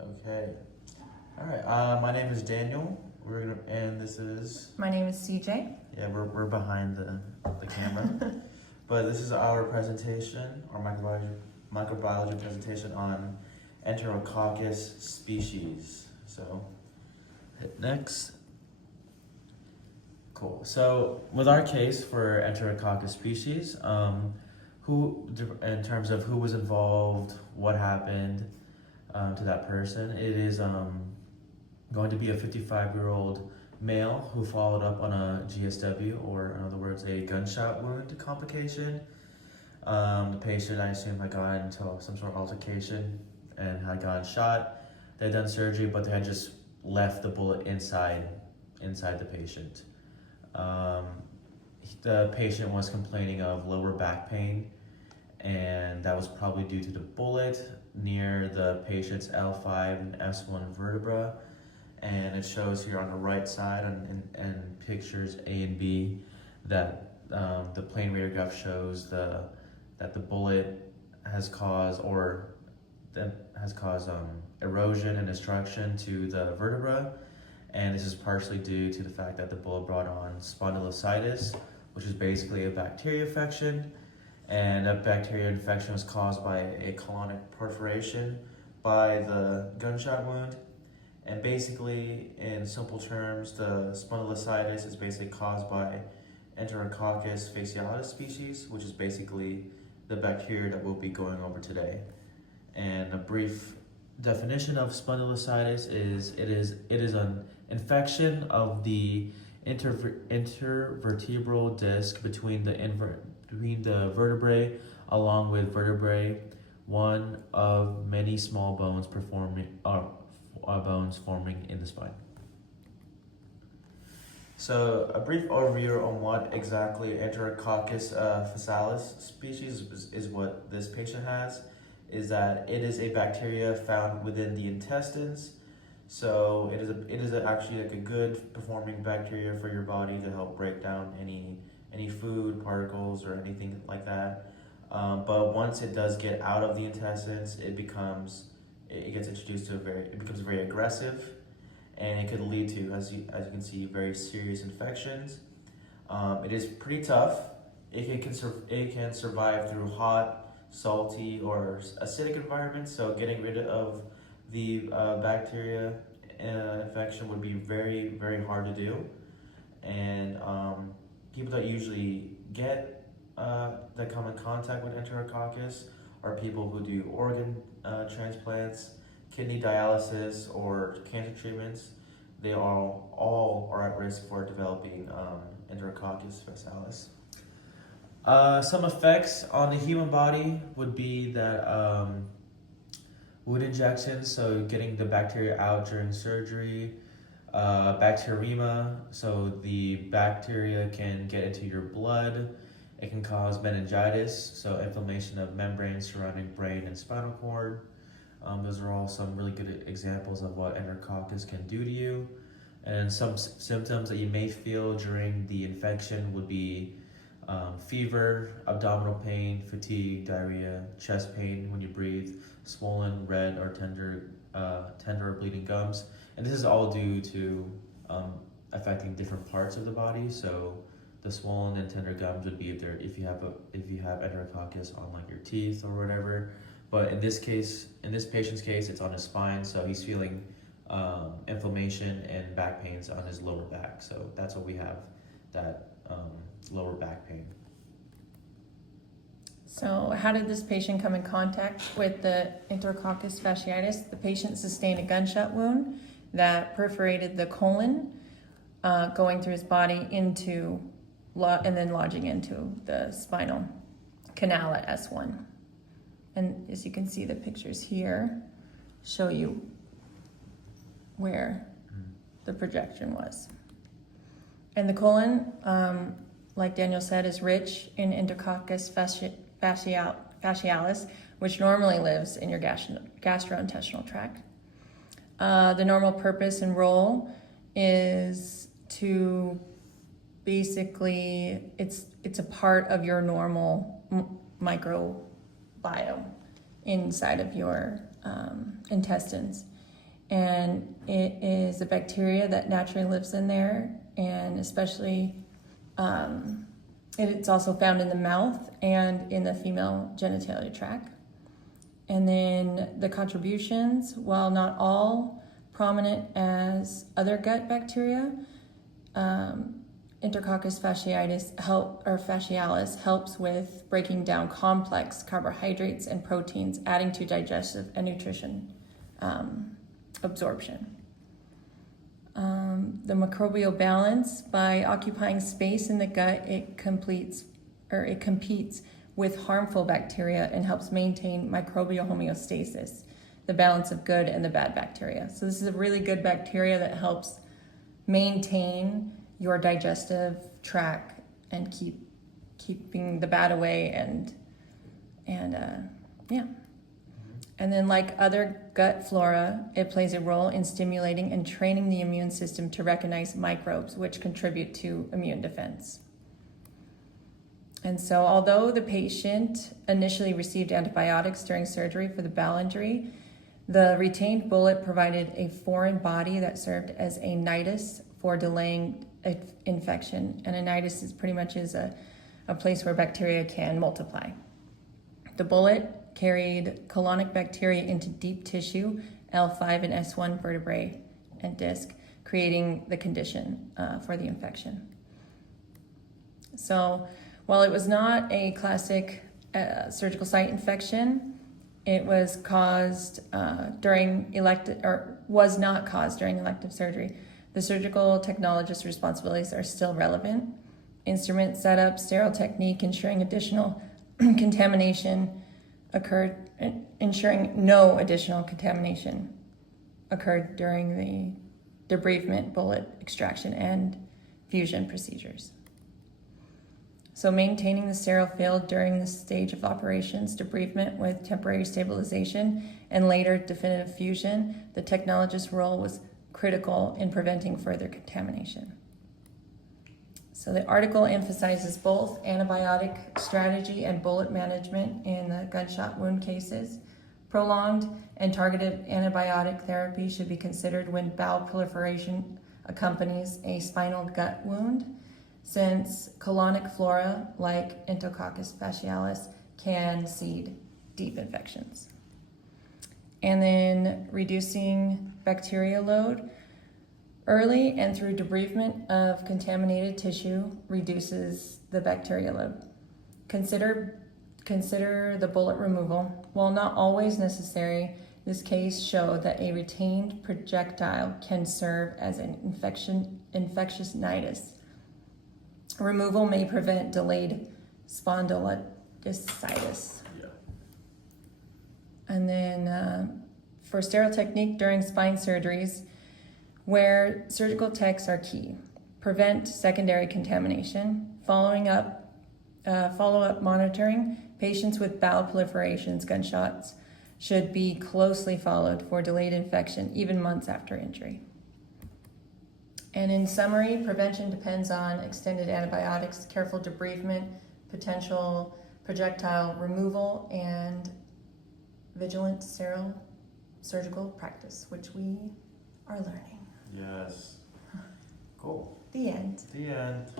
Okay. All right. My name is Daniel. And this is. My name is CJ. Yeah, we're behind the camera, but this is our presentation, our microbiology presentation on Enterococcus species. So, hit next. Cool. So, with our case for Enterococcus species, in terms of who was involved, what happened to that person, it is going to be a 55-year-old male who followed up on a GSW, or in other words, a gunshot wound complication. The patient, I assume, had gotten into some sort of altercation and had gotten shot. They had done surgery, but they had just left the bullet inside the patient. The patient was complaining of lower back pain, and that was probably due to the bullet near the patient's L5 and S1 vertebra. And it shows here on the right side and pictures A and B that the plane radiograph shows that the bullet has caused erosion and destruction to the vertebra, and this is partially due to the fact that the bullet brought on spondylocytis, which is basically a bacteria infection, and that bacteria infection was caused by a colonic perforation by the gunshot wound. And basically, in simple terms, the spondylocytis is basically caused by Enterococcus facialis species, which is basically the bacteria that we'll be going over today. And a brief definition of spondylocytis is it is an infection of the intervertebral disc between the vertebrae, along with vertebrae, one of many small bones forming in the spine. So a brief overview on what exactly Enterococcus facialis species is what this patient has, is that it is a bacteria found within the intestines. So it is actually like a good performing bacteria for your body to help break down any food particles or anything like that. But once it does get out of the intestines, it gets introduced to it becomes very aggressive, and it could lead to, as you can see, very serious infections. It is pretty tough. It can survive through hot, salty, or acidic environments. So getting rid of the bacteria infection would be very, very hard to do. And people that usually that come in contact with Enterococcus are people who do organ transplants, kidney dialysis, or cancer treatments. They all are at risk for developing Enterococcus facialis. Some effects on the human body would be that wound injections, so getting the bacteria out during surgery, bacteremia, so the bacteria can get into your blood. It can cause meningitis, so inflammation of membranes surrounding brain and spinal cord. Those are all some really good examples of what Enterococcus can do to you. And some symptoms that you may feel during the infection would be fever, abdominal pain, fatigue, diarrhea, chest pain when you breathe, swollen, red, or tender or bleeding gums. And this is all due to affecting different parts of the body. So the swollen and tender gums would be if you have Enterococcus on like your teeth or whatever. But in this patient's case, it's on his spine, so he's feeling inflammation and back pains on his lower back. So that's what we have, that lower back pain. So how did this patient come in contact with the Enterococcus fasciitis? The patient sustained a gunshot wound that perforated the colon, going through his body and then lodging into the spinal canal at S1. And as you can see, the pictures here show you where the projection was. And the colon, like Daniel said, is rich in Enterococcus facialis, which normally lives in your gastrointestinal tract. The normal purpose and role is to basically, it's a part of your normal microbiome inside of your intestines. and it is a bacteria that naturally lives in there, and especially it's also found in the mouth and in the female genitalia tract. And then the contributions, while not all prominent as other gut bacteria, Enterococcus fascialis helps with breaking down complex carbohydrates and proteins, adding to digestive and nutrition absorption. The microbial balance, by occupying space in the gut, it competes with harmful bacteria and helps maintain microbial homeostasis, the balance of good and the bad bacteria. So this is a really good bacteria that helps maintain your digestive tract and keeping the bad away and yeah. And then, like other gut flora, it plays a role in stimulating and training the immune system to recognize microbes, which contribute to immune defense. And so, although the patient initially received antibiotics during surgery for the bowel injury, the retained bullet provided a foreign body that served as a nidus for delaying infection. And a nidus is pretty much a place where bacteria can multiply. The bullet carried colonic bacteria into deep tissue, L5 and S1 vertebrae and disc, creating the condition for the infection. So while it was not a classic surgical site infection, it was caused was not caused during elective surgery. The surgical technologist's responsibilities are still relevant. Instrument setup, sterile technique, ensuring additional contamination occurred, ensuring no additional contamination occurred during the debridement, bullet extraction, and fusion procedures. So maintaining the sterile field during the stage of operations, debridement with temporary stabilization, and later definitive fusion, the technologist's role was critical in preventing further contamination. So the article emphasizes both antibiotic strategy and bullet management in the gunshot wound cases. Prolonged and targeted antibiotic therapy should be considered when bowel proliferation accompanies a spinal gut wound, since colonic flora like Enterococcus fascialis can seed deep infections. And then reducing bacteria load early and through debridement of contaminated tissue reduces the bacteria load. Consider the bullet removal. While not always necessary, this case showed that a retained projectile can serve as an infectious nidus. Removal may prevent delayed spondylolisthesis. Yeah. And then for sterile technique during spine surgeries, where surgical techs are key, prevent secondary contamination, follow-up monitoring. Patients with bowel proliferations, gunshots, should be closely followed for delayed infection, even months after injury. And in summary, prevention depends on extended antibiotics, careful debridement, potential projectile removal, and vigilant sterile surgical practice, which we are learning. Yes. Cool. The end. The end.